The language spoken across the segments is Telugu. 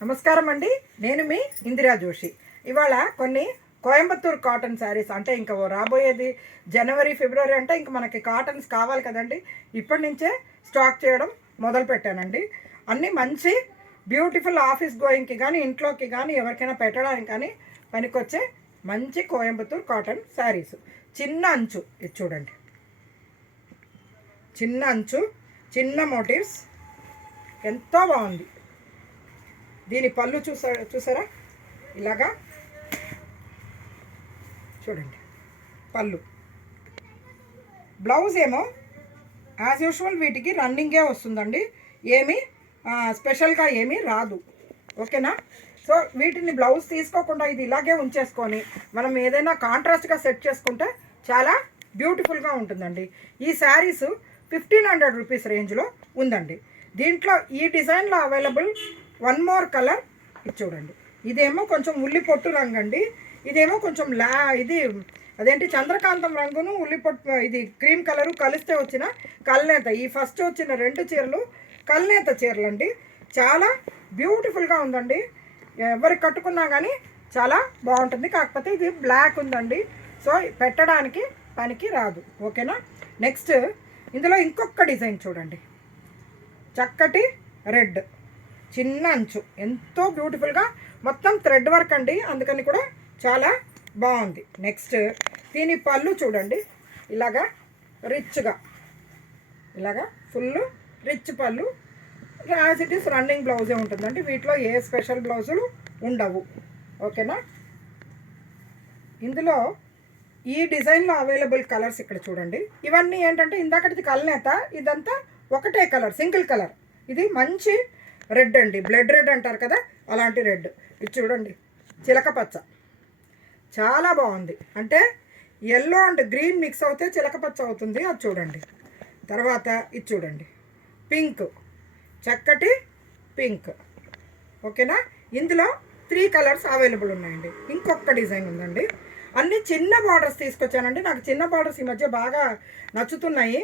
నమస్కారం అండి. నేను మీ ఇందిరా జోషి. ఇవాళ కొన్ని కోయంబత్తూర్ కాటన్ శారీస్, అంటే ఇంకా రాబోయేది జనవరి ఫిబ్రవరి అంటే ఇంక మనకి కాటన్స్ కావాలి కదండి. ఇప్పటి నుంచే స్టాక్ చేయడం మొదలు పెట్టానండి. అన్నీ మంచి బ్యూటిఫుల్ ఆఫీస్ గోయింగ్కి కానీ ఇంట్లోకి కానీ ఎవరికైనా పెట్టడానికి కానీ పనికొచ్చే మంచి కోయంబత్తూర్ కాటన్ శారీస్. చిన్న అంచు, ఇది చూడండి, చిన్న అంచు, చిన్న మోటివ్స్, ఎంతో బాగుంది. దీని పళ్ళు చూసారా, ఇలాగా చూడండి పళ్ళు. బ్లౌజ్ ఏమో యాజ్ యూజువల్ వీటికి రన్నింగే వస్తుందండి, ఏమీ స్పెషల్గా ఏమీ రాదు. ఓకేనా? సో వీటిని బ్లౌజ్ తీసుకోకుండా ఇది ఇలాగే ఉంచేసుకొని మనం ఏదైనా కాంట్రాస్ట్గా సెట్ చేసుకుంటే చాలా బ్యూటిఫుల్గా ఉంటుందండి. ఈ శారీస్ 1500 రూపీస్ రేంజ్లో ఉందండి. దీంట్లో ఈ డిజైన్లో అవైలబుల్ వన్ మోర్ కలర్, ఇది చూడండి. ఇదేమో కొంచెం ఉల్లి పొట్టు రంగు అండి, ఇదేమో కొంచెం ఇది అదేంటి చంద్రకాంతం రంగును ఉల్లి పొట్టు, ఇది క్రీమ్ కలరు కలిస్తే వచ్చిన కల్నేత. ఈ ఫస్ట్ వచ్చిన రెండు చీరలు కల్నేత చీరలు అండి. చాలా బ్యూటిఫుల్గా ఉందండి, ఎవరికి కట్టుకున్నా కానీ చాలా బాగుంటుంది. కాకపోతే ఇది బ్లాక్ ఉందండి, సో పెట్టడానికి పనికి రాదు. ఓకేనా? నెక్స్ట్ ఇందులో ఇంకొక డిజైన్ చూడండి, చక్కటి రెడ్, చిన్న అంచు, ఎంతో బ్యూటిఫుల్గా మొత్తం థ్రెడ్ వర్క్ అండి, అందుకని కూడా చాలా బాగుంది. నెక్స్ట్ దీని పళ్ళు చూడండి, ఇలాగా రిచ్గా, ఇలాగా ఫుల్ రిచ్ పళ్ళు. యాజ్ ఇట్ ఈస్ రన్నింగ్ బ్లౌజే ఉంటుందండి, వీటిలో ఏ స్పెషల్ బ్లౌజులు ఉండవు. ఓకేనా? ఇందులో ఈ డిజైన్లో అవైలబుల్ కలర్స్ ఇక్కడ చూడండి. ఇవన్నీ ఏంటంటే ఇందాకటిది కల్నేత, ఇదంతా ఒకటే కలర్, సింగిల్ కలర్. ఇది మంచి రెడ్ అండి, బ్లడ్ రెడ్ అంటారు కదా, అలాంటి రెడ్. ఇది చూడండి, చిలక పచ్చ, చాలా బాగుంది. అంటే ఎల్లో అండ్ గ్రీన్ మిక్స్ అవుతే చిలక పచ్చ అవుతుంది, అది చూడండి. తర్వాత ఇది చూడండి, పింక్, చక్కటి పింక్. ఓకేనా? ఇందులో 3 కలర్స్ అవైలబుల్ ఉన్నాయండి. ఇంకొక డిజైన్ ఉందండి. అన్ని చిన్న బార్డర్స్ తీసుకొచ్చానండి, నాకు చిన్న బార్డర్స్ ఈ మధ్య బాగా నచ్చుతున్నాయి.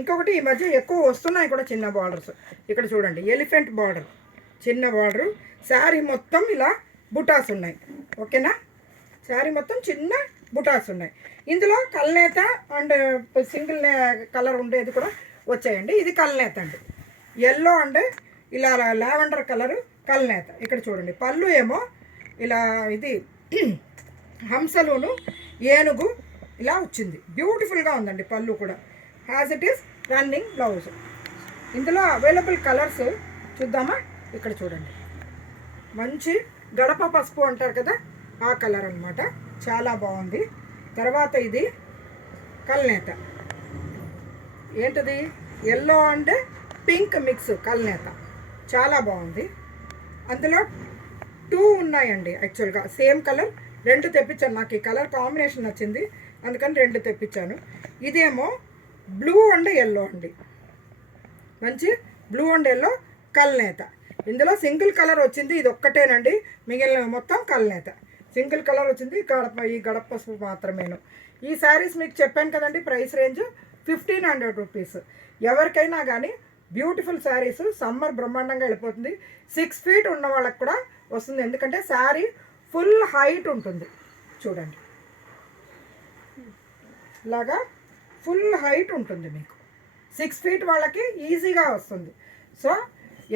ఇంకొకటి ఈ మధ్య ఎక్కువ వస్తున్నాయి కూడా చిన్న బార్డర్స్. ఇక్కడ చూడండి, ఎలిఫెంట్ బార్డర్, చిన్న బార్డరు. శారీ మొత్తం ఇలా బుటాస్ ఉన్నాయి. ఓకేనా? శారీ మొత్తం చిన్న బుటాస్ ఉన్నాయి. ఇందులో కల్నేత అండ్ సింగిల్ కలర్ ఉండేది కూడా వచ్చాయండి. ఇది కల్నేత అండి, ఎల్లో అండ్ ఇలా లావెండర్ కలరు కల్నేత. ఇక్కడ చూడండి, పళ్ళు ఏమో ఇలా ఇది హంసలోను ఏనుగు ఇలా వచ్చింది, బ్యూటిఫుల్గా ఉందండి పళ్ళు కూడా. As it is running blouse. ఇందులో అవైలబుల్ కలర్స్ చూద్దామా? ఇక్కడ చూడండి, మంచి గడప పసుపు అంటారు కదా, ఆ కలర్ అనమాట, చాలా బాగుంది. తర్వాత ఇది కల్నేత, ఏంటది, ఎల్లో అండ్ పింక్ మిక్స్ కల్నేత, చాలా బాగుంది. అందులో 2 ఉన్నాయండి యాక్చువల్గా, సేమ్ కలర్ 2 తెప్పించాను. నాకు ఈ కలర్ కాంబినేషన్ నచ్చింది, అందుకని 2 తెప్పించాను. ఇదేమో బ్లూ అండ్ ఎల్లో అండి, మంచి బ్లూ అండ్ ఎల్లో కల్నేత. ఇందులో సింగిల్ కలర్ వచ్చింది, ఇది ఒక్కటేనండి, మిగిలిన మొత్తం కల్నేత. సింగిల్ కలర్ వచ్చింది, ఈ గడప పసుపు మాత్రమేను. ఈ శారీస్ మీకు చెప్పాను కదండి, ప్రైస్ రేంజ్ 1500 రూపీస్. ఎవరికైనా కానీ బ్యూటిఫుల్ శారీస్, సమ్మర్ బ్రహ్మాండంగా వెళ్ళిపోతుంది. 6 ఫీట్ ఉన్న వాళ్ళకి కూడా వస్తుంది, ఎందుకంటే శారీ ఫుల్ హైట్ ఉంటుంది. చూడండి, ఇలాగా ఫుల్ హైట్ ఉంటుంది మీకు. 6 ఫీట్ వాళ్ళకి ఈజీగా వస్తుంది. సో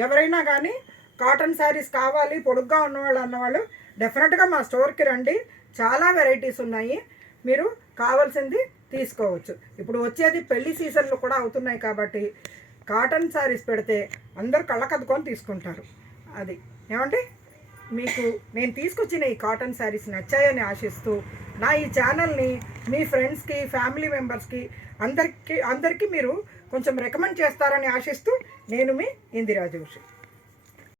ఎవరైనా కానీ కాటన్ శారీస్ కావాలి, పొడుగ్గా ఉన్నవాళ్ళు అన్నవాళ్ళు డెఫినెట్గా మా స్టోర్కి రండి, చాలా వెరైటీస్ ఉన్నాయి, మీరు కావాల్సింది తీసుకోవచ్చు. ఇప్పుడు వచ్చేది పెళ్లి సీజన్లు కూడా అవుతున్నాయి కాబట్టి కాటన్ శారీస్ పెడితే అందరు కళ్ళకద్దుకొని తీసుకుంటారు. అది ఏమండి, మీకు నేను తీసుకొచ్చిన ఈ కాటన్ శారీస్ నచ్చాయని ఆశిస్తూ నా ఈ ఛానల్ని మీ ఫ్రెండ్స్కి, ఫ్యామిలీ మెంబర్స్కి అందరికీ మీరు కొంచెం రికమెండ్ చేస్తారని ఆశిస్తూ నేను మీ ఇందిరా జోషి.